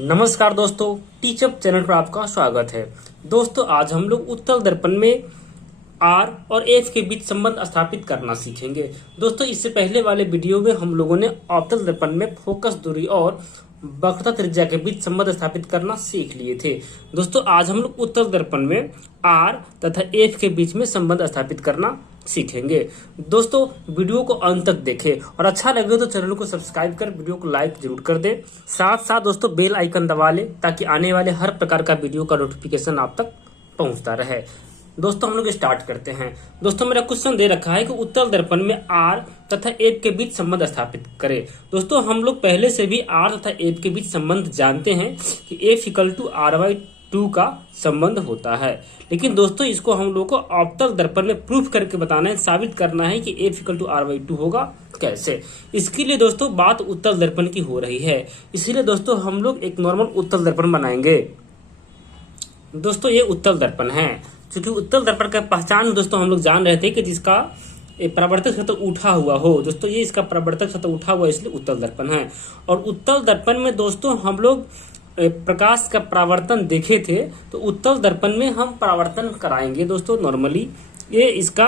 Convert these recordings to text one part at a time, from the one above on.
नमस्कार दोस्तों, टीचअप चैनल पर आपका स्वागत है। दोस्तों आज हम लोग उत्तल दर्पण में आर और एफ के बीच संबंध स्थापित करना सीखेंगे। दोस्तों इससे पहले वाले वीडियो में हम लोगों ने अवतल दर्पण में फोकस दूरी और वक्रता त्रिज्या के बीच संबंध स्थापित करना सीख लिए थे। दोस्तों आज हम लोग उत्तल दर्पण में आर तथा एफ के बीच में संबंध स्थापित करना सीखेंगे। दोस्तों वीडियो को अंत तक देखें और अच्छा लगे तो चैनल को सब्सक्राइब कर वीडियो को लाइक जरूर कर दे। साथ साथ दोस्तों बेल आइकन दबा ले ताकि आने वाले हर प्रकार का वीडियो का नोटिफिकेशन आप तक पहुंचता रहे। दोस्तों हम लोग स्टार्ट करते हैं। दोस्तों मेरा क्वेश्चन दे रखा है कि उत्तल दर्पण में आर तथा एफ के बीच संबंध स्थापित करें। दोस्तों हम लोग पहले से भी आर तथा एफ के बीच संबंध जानते हैं कि एफ इक्वल टू r/2 का संबंध होता है, लेकिन दोस्तों इसको हम लोग को अवतल दर्पण में प्रूफ करके बताना है, साबित करना है कि एफ इक्वल टू r/2 होगा। कैसे? इसके लिए दोस्तों बात उत्तल दर्पण की हो रही है, इसीलिए दोस्तों हम लोग एक नॉर्मल उत्तल दर्पण बनाएंगे। दोस्तों ये उत्तल दर्पण है, क्योंकि उत्तल दर्पण का पहचान दोस्तों हम लोग जान रहे थे कि जिसका परावर्तक सतह उठा हुआ हो। दोस्तों ये इसका परावर्तक सतह उठा हुआ इसलिए उत्तल दर्पण है। और उत्तल दर्पण में दोस्तों हम लोग प्रकाश का परावर्तन देखे थे, तो उत्तल दर्पण में हम परावर्तन कराएंगे। दोस्तों नॉर्मली ये इसका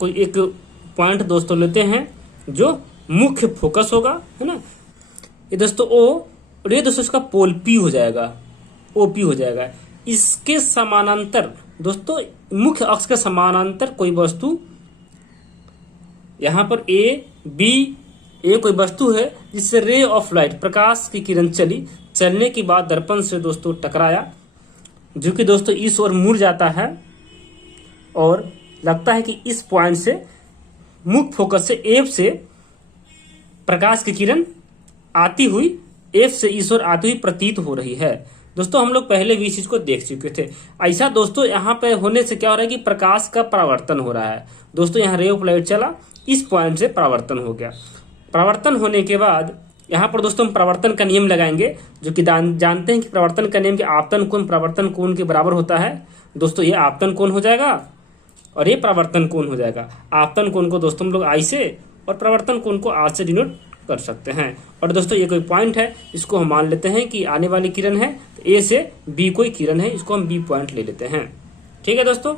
कोई एक पॉइंट दोस्तों लेते हैं जो मुख्य फोकस होगा, है ना। ये दोस्तों ओ और ये दोस्तों इसका पोल पी हो जाएगा, ओपी हो जाएगा। इसके समानांतर दोस्तों मुख्य अक्ष के समानांतर कोई वस्तु, यहां पर ए कोई वस्तु है जिससे रे ऑफ लाइट प्रकाश की किरण चलने के बाद दर्पण से दोस्तों टकराया, जो कि दोस्तों इस ओर मुड़ जाता है और लगता है कि इस पॉइंट से मुख्य फोकस से एफ से प्रकाश की किरण आती हुई एफ से इस ओर आती हुई प्रतीत हो रही है। दोस्तों हम लोग पहले भी इस चीज को देख चुके थे। ऐसा दोस्तों यहाँ पे होने से क्या हो रहा है कि प्रकाश का परावर्तन हो रहा है। दोस्तों यहाँ रे ऑफ लाइट चला, इस पॉइंट से परावर्तन हो गया। परावर्तन होने के बाद यहाँ पर दोस्तों हम परावर्तन का नियम लगाएंगे, जो कि जानते हैं कि परावर्तन का नियम कि आपतन कोण परावर्तन कोण के बराबर होता है। दोस्तों ये आपतन कोण हो जाएगा और ये परावर्तन कोण हो जाएगा। आपतन कोण को दोस्तों हम लोग आई से और परावर्तन कोण को आर से डिनोट कर सकते हैं। और दोस्तों ये कोई पॉइंट है, इसको हम मान लेते हैं कि आने वाली किरण है, तो ए से बी कोई किरण है, इसको हम बी पॉइंट ले लेते हैं। ठीक है दोस्तों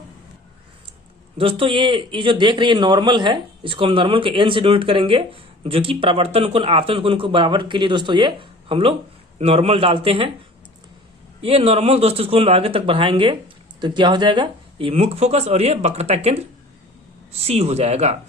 ये जो देख रही है नॉर्मल है, इसको हम नॉर्मल के एन से डिनोट करेंगे, जो कि परावर्तन कोण आपतन कोण को बराबर के लिए दोस्तों ये हम लोग नॉर्मल डालते हैं। ये नॉर्मल दोस्तों इसको हम आगे तक बढ़ाएंगे तो क्या हो जाएगा, ये मुख्य फोकस और ये वक्रता केंद्र सी हो जाएगा।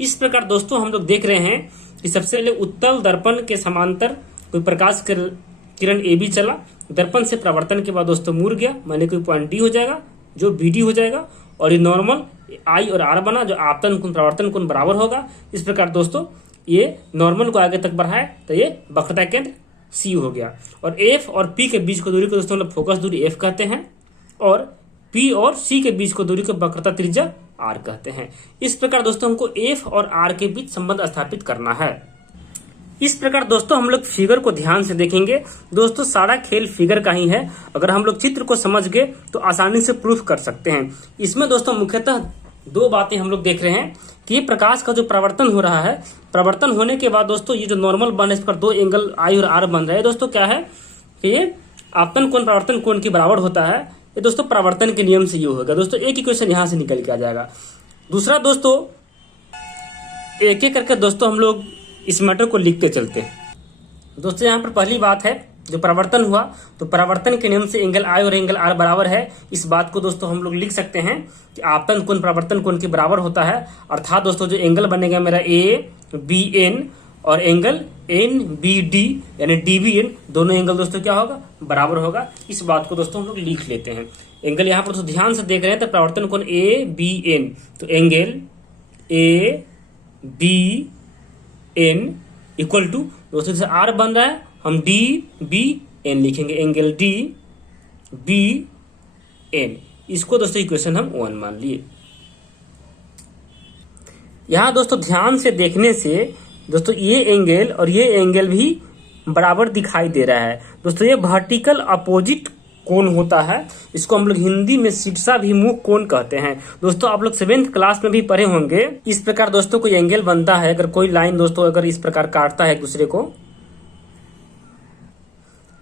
इस प्रकार दोस्तों हम लोग देख रहे हैं कि सबसे पहले उत्तल दर्पण के समांतर कोई प्रकाश किरण ए बी चला, दर्पण से परावर्तन के बाद दोस्तों मुड़ गया, माने कोई पॉइंट डी हो जाएगा जो बी डी हो जाएगा, और ये नॉर्मल आई और आर बना जो आपतन कोण परावर्तन कोण बराबर होगा। इस प्रकार दोस्तों ये नॉर्मल को आगे तक बढ़ाए तो ये वक्रता केंद्र सी हो गया। और एफ और पी के बीच को दूरी को दोस्तों हम लोग फोकस दूरी एफ कहते हैं, और पी और सी के बीच को दूरी को वक्रता त्रिज्या आर कहते हैं। इस प्रकार दोस्तों हमको एफ और आर के बीच संबंध स्थापित करना है। इस प्रकार दोस्तों हम लोग फिगर को ध्यान से देखेंगे। दोस्तों सारा खेल फिगर का ही है, अगर हम लोग चित्र को समझ गए तो आसानी से प्रूफ कर सकते हैं। इसमें दोस्तों मुख्यतः दो बातें हम लोग देख रहे हैं कि ये प्रकाश का जो परावर्तन हो रहा है, परावर्तन होने के बाद दोस्तों ये जो नॉर्मल बन है, इस पर दो एंगल आई और आर बन रहे हैं। दोस्तों क्या है कि ये आपतन कोण परावर्तन कोण के बराबर होता है। ये दोस्तों परावर्तन के नियम से ये होगा। दोस्तों एक इक्वेशन यहां से निकल के आ जाएगा। दूसरा दोस्तों एक एक करके दोस्तों हम लोग इस मैटर को लिखते चलते हैं। दोस्तों यहाँ पर पहली बात है, जो परावर्तन हुआ तो परावर्तन के नियम से एंगल आई और एंगल आर बराबर है। इस बात को दोस्तों हम लोग लिख सकते हैं कि आपतन कोण परावर्तन कोण के बराबर होता है। अर्थात दोस्तों जो एंगल बनेगा मेरा ए बी एन और एंगल एन बी डी यानी डी बी एन, दोनों एंगल दोस्तों क्या होगा, बराबर होगा। इस बात को दोस्तों हम लोग लिख लेते हैं। एंगल यहाँ पर दोस्तों ध्यान से देख रहे हैं तो परावर्तन कोण ए बी एन, तो angle A B N equal to दोस्तों जैसे आर बन रहा है हम डी बी एन लिखेंगे, एंगल डी बी एन। इसको दोस्तों इक्वेशन हम 1 मान लिए। यहां दोस्तों ध्यान से देखने से दोस्तों ये एंगल और ये एंगल भी बराबर दिखाई दे रहा है। दोस्तों ये वर्टिकल अपोजिट कोण होता है, इसको हम लोग हिंदी में शीर्षाभिमुख कोण कहते हैं। दोस्तों आप लोग 7th क्लास में भी पढ़े होंगे। इस प्रकार दोस्तों कोई एंगल बनता है, अगर कोई लाइन दोस्तों अगर इस प्रकार काटता है एक दूसरे को,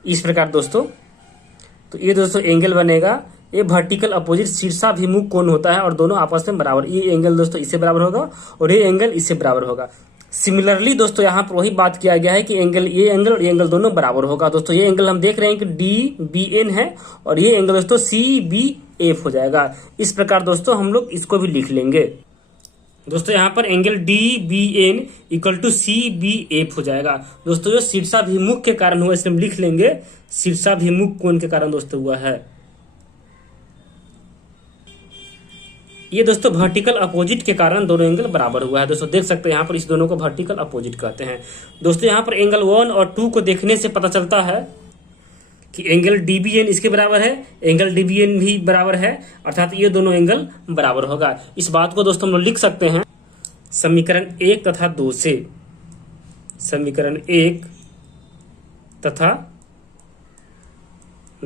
इस प्रकार दोस्तों, तो ये दोस्तों एंगल बनेगा। ये वर्टिकल अपोजिट शीर्षाभिमुख कोण होता है और दोनों आपस में बराबर। ये एंगल दोस्तों इससे बराबर होगा और ये एंगल इससे बराबर होगा। सिमिलरली दोस्तों यहाँ पर वही बात किया गया है कि एंगल, ये एंगल और ये एंगल दोनों बराबर होगा। दोस्तों ये एंगल हम देख रहे हैं कि डी बी एन है और ये एंगल दोस्तों सी बी एफ हो जाएगा। इस प्रकार दोस्तों हम लोग इसको भी लिख लेंगे। दोस्तों यहाँ पर angle D B N equal to C B F हो जाएगा। दोस्तों जो शीर्षाभिमुख के कारण हुआ इसलिए हम लिख लेंगे शीर्षाभिमुख कोण के कारण दोस्तों हुआ है। ये दोस्तों वर्टिकल अपोजिट के कारण दोनों एंगल बराबर हुआ है। दोस्तों देख सकते हैं यहाँ पर इस दोनों को वर्टिकल अपोजिट कहते हैं। दोस्तों यहाँ पर एंगल 1 और 2 को देखने से पता चलता है कि एंगल डीबीएन इसके बराबर है, एंगल डीबीएन भी बराबर है, अर्थात ये दोनों एंगल बराबर होगा। इस बात को दोस्तों हम लोग लिख सकते हैं समीकरण 1 तथा 2 से। समीकरण 1 तथा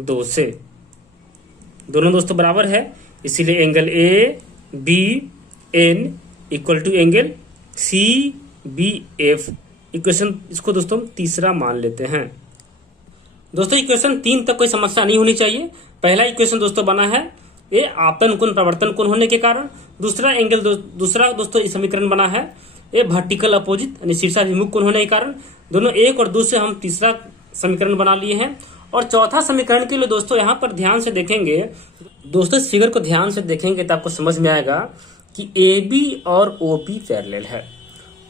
2 से दोनों दोस्तों बराबर है, इसीलिए angle A B N equal to angle C B F. Equation इसको दोस्तों हम तीसरा मान लेते हैं। दोस्तों इक्वेशन 3 तक कोई समस्या नहीं होनी चाहिए। पहला इक्वेशन दोस्तों बना है ये आपतन कोण प्रवर्तन कोण होने के कारण। दूसरा एंगल दूसरा दोस्तों इस समीकरण बना है ये वर्टिकल अपोजिट यानी शीर्षाभिमुख कोण होने के कारण। दोनों 1 और 2 से हम तीसरा समीकरण बना लिए हैं। और चौथा समीकरण के लिए दोस्तों यहाँ पर ध्यान से देखेंगे, दोस्तों इस फिगर को ध्यान से देखेंगे तो आपको समझ में आएगा कि ए बी और ओ बी पैरेलल है।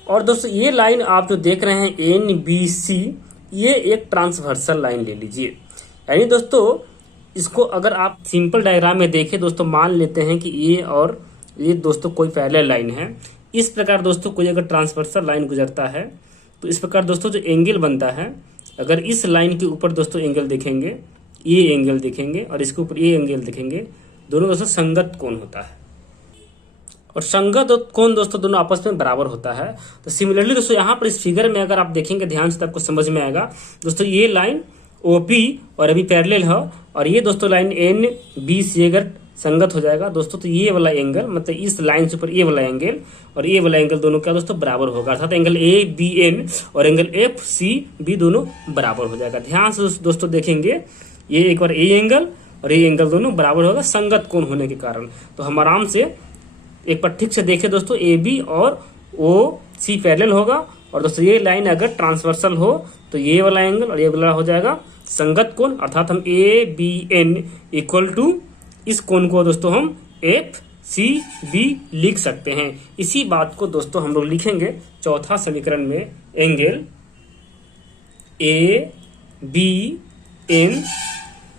और दोस्तों ये लाइन आप जो देख रहे हैं एन बी सी, ये एक ट्रांसवर्सल लाइन ले लीजिए। यानी दोस्तों इसको अगर आप सिंपल डायग्राम में देखें दोस्तों, मान लेते हैं कि ये और ये दोस्तों कोई पैरेलल लाइन है। इस प्रकार दोस्तों कोई अगर ट्रांसवर्सल लाइन गुजरता है तो इस प्रकार दोस्तों जो एंगल बनता है, अगर इस लाइन के ऊपर दोस्तों एंगल देखेंगे, ये एंगल देखेंगे और इसके ऊपर ये एंगल देखेंगे, दोनों दोस्तों संगत कोण होता है। और संगत कोण दोस्तों दोनों आपस में बराबर होता है। तो सिमिलरली दोस्तों यहाँ पर इस फिगर में अगर आप देखेंगे ध्यान से तो आपको समझ में आएगा दोस्तों, ये लाइन ओपी और अभी पैरेलल है और ये दोस्तों लाइन एन बी सी अगर संगत हो जाएगा दोस्तों तो ये वाला एंगल मतलब इस लाइन से ऊपर ये वाला एंगल और ये वाला एंगल दोनों क्या दोस्तों बराबर होगा। अर्थात एंगल ए बी एन और एंगल एफ सी बी दोनों बराबर हो जाएगा। ध्यान से दोस्तों देखेंगे, ये एक बार ए एंगल और ये एंगल दोनों बराबर होगा संगत कोण होने के कारण। तो हम आराम से एक बार ठीक से देखें दोस्तों, ए बी और ओ सी पैरेलल होगा और दोस्तों ये लाइन अगर ट्रांसवर्सल हो तो ये वाला एंगल और ये वाला हो जाएगा संगत कोण। अर्थात हम A B N equal to इस कोण को दोस्तों हम एफ सी बी लिख सकते हैं। इसी बात को दोस्तों हम लोग लिखेंगे चौथा समीकरण में, एंगल ए बी एन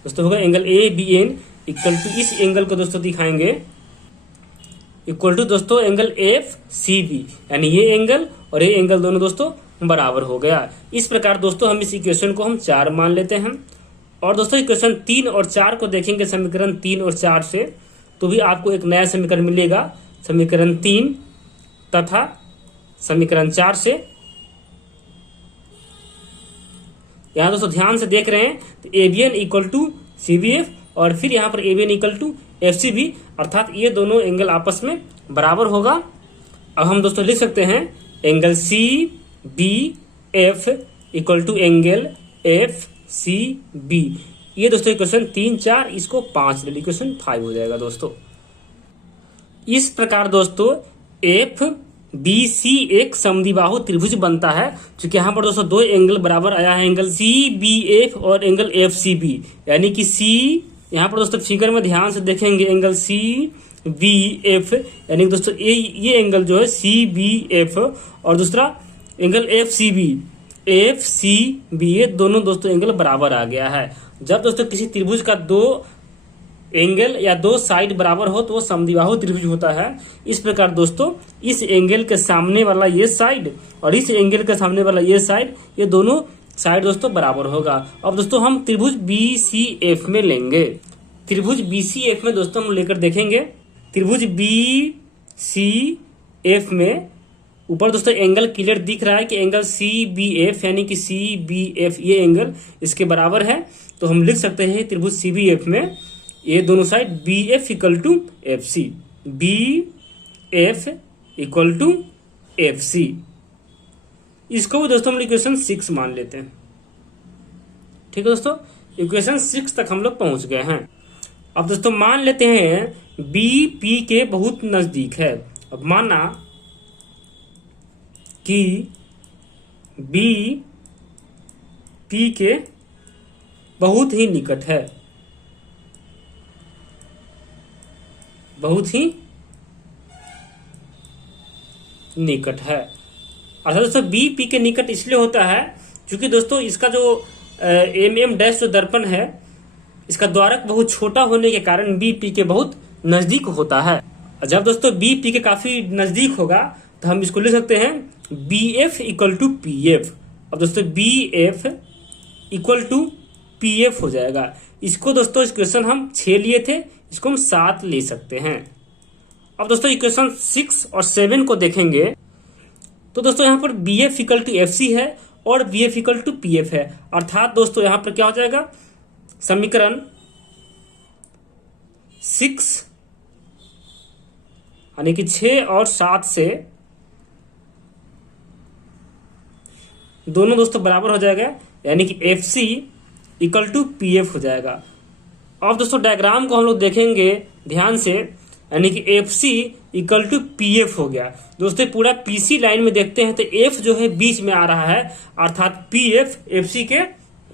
दोस्तों होगा angle A B N equal to इस एंगल को दोस्तों दिखाएंगे इक्वल टू दोस्तों एंगल एफ सी बी, यानी ये एंगल और ये एंगल दोनों दोस्तों बराबर हो गया। इस प्रकार दोस्तों हम इस इक्वेशन को हम 4 मान लेते हैं। और दोस्तों इक्वेशन 3 और 4 को देखेंगे समीकरण 3 और 4 से, तो भी आपको एक नया समीकरण मिलेगा समीकरण 3 तथा समीकरण 4 से। यहाँ दोस्तों ध्यान से देख रहे हैं तो एबीएन इक्वल टू सीबीएफ और फिर यहाँ पर एबीएन इक्वल टू एफसीबी, अर्थात ये दोनों एंगल आपस में बराबर होगा। अब हम दोस्तों लिख सकते हैं angle C B F equal to angle F C B. ये दोस्तों इक्वेशन 3 4 इसको 5 ले, इक्वेशन 5 हो जाएगा दोस्तों। इस प्रकार दोस्तों एफ बी सी एक समद्विबाहु त्रिभुज बनता है। क्योंकि यहाँ पर दोस्तों 2 एंगल बराबर आया है, एंगल सी बी एफ और एंगल एफ सी बी, यानी कि सी यहाँ पर दोस्तों फिगर में ध्यान से देखेंगे एंगल सी बी एफ यानी दोस्तों ये एंगल जो है सी बी एफ और दूसरा एंगल एफ सी बी, ये दोनों दोस्तों एंगल बराबर आ गया है। जब दोस्तों किसी त्रिभुज का 2 एंगल या 2 साइड बराबर हो तो वो समद्विबाहु त्रिभुज होता है। इस प्रकार दोस्तों इस एंगल के सामने वाला ये साइड और इस एंगल के सामने वाला ये साइड, ये दोनों साइड दोस्तों बराबर होगा। अब दोस्तों हम त्रिभुज बी सी एफ में लेंगे। त्रिभुज बी सी एफ में दोस्तों हम लेकर देखेंगे त्रिभुज बी सी एफ में ऊपर दोस्तों एंगल क्लियर दिख रहा है कि एंगल सी बी एफ यानी कि सी बी एफ ये एंगल इसके बराबर है। तो हम लिख सकते हैं त्रिभुज सी बी एफ में ये दोनों side B F equal to F C, B F equal to F C. इसको भी दोस्तों हम इक्वेशन 6 मान लेते हैं। ठीक है दोस्तों, इक्वेशन 6 तक हम लोग पहुंच गए हैं। अब दोस्तों मान लेते हैं बी पी के बहुत नजदीक है। अब माना कि बी पी के बहुत ही निकट है, बहुत ही निकट है। अर्थात दोस्तों बी पी के निकट इसलिए होता है क्योंकि दोस्तों इसका जो एम डैश जो दर्पण है, इसका द्वारक बहुत छोटा होने के कारण बी पी के बहुत नजदीक होता है। जब दोस्तों बी पी के काफी नजदीक होगा तो हम इसको लिख सकते हैं B F equal to P F. अब दोस्तों B F equal to P F हो जाएगा। इसको दोस्तों इक्वेशन हम 6 लिए थे, इसको हम 7 ले सकते हैं। अब दोस्तों इक्वेशन 6 और 7 को देखेंगे तो दोस्तों यहाँ पर B F equal to F C है और B F equal to P F है। अर्थात दोस्तों यहाँ पर क्या हो जाएगा, समीकरण 6 यानी कि 6 और 7 से दोनों दोस्तों बराबर हो जाएगा, यानी कि F C equal to P F हो जाएगा। अब दोस्तों डायग्राम को हम लोग देखेंगे ध्यान से, यानी कि F C equal to P F हो गया। दोस्तों पूरा पीसी लाइन में देखते हैं तो एफ जो है बीच में आ रहा है, अर्थात पी एफ सी के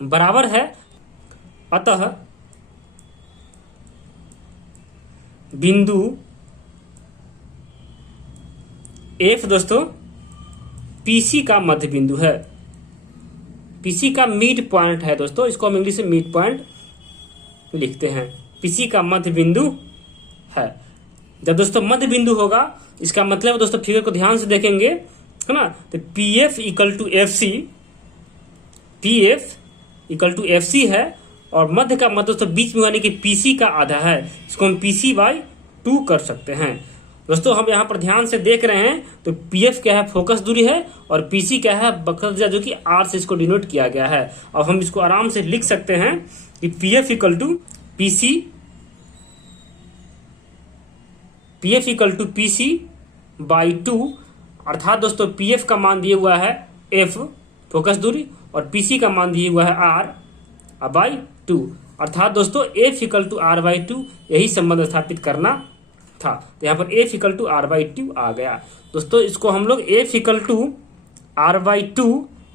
बराबर है। अतः बिंदु एफ दोस्तों पीसी का मध्य बिंदु है, पीसी का मिड पॉइंट है दोस्तों, इसको हम इंग्लिश में मिड पॉइंट लिखते हैं। पीसी का मध्य बिंदु है। जब दोस्तों मध्य बिंदु होगा इसका मतलब दोस्तों फिगर को ध्यान से देखेंगे है ना, तो P F equal to F C, P F equal to F C है और मध्य का मध्य दोस्तों बीच में यानी कि पीसी का आधा है, इसको हम पीसी बाई 2 कर सकते हैं। दोस्तों हम यहाँ पर ध्यान से देख रहे हैं तो पीएफ क्या है, फोकस दूरी है, और पीसी क्या है, बकरजा, जो कि आर से इसको डिनोट किया गया है। अब हम इसको आराम से लिख सकते हैं कि PF equal to PC, PF equal to PC by 2। अर्थात दोस्तों पीएफ का मान दिया हुआ है एफ फोकस दूरी और पीसी का मान दिया हुआ है आर बाई 2। अर्थात दोस्तों F equal to R by 2 यही संबंध स्थापित करना था। तो यहाँ पर F equal to R by 2 आ गया। दोस्तों इसको हम लोग F equal to R by 2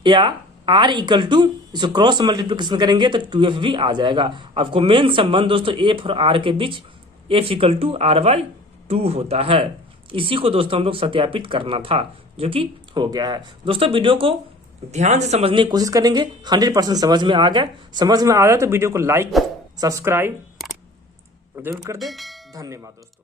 या आर इक्वल टू इसको क्रॉस मल्टीप्लिकेशन करेंगे तो 2f भी आ जाएगा। आपको मेन संबंध दोस्तों एफ और आर के बीच F equal to R by 2 होता है। इसी को दोस्तों हम लोग सत्यापित करना था, जो कि हो गया है। दोस्तों वीडियो को ध्यान से समझने की कोशिश करेंगे, 100% समझ में आ गया। समझ में आ जाए तो वीडियो को लाइक सब्सक्राइब जरूर कर दे। धन्यवाद दोस्तों।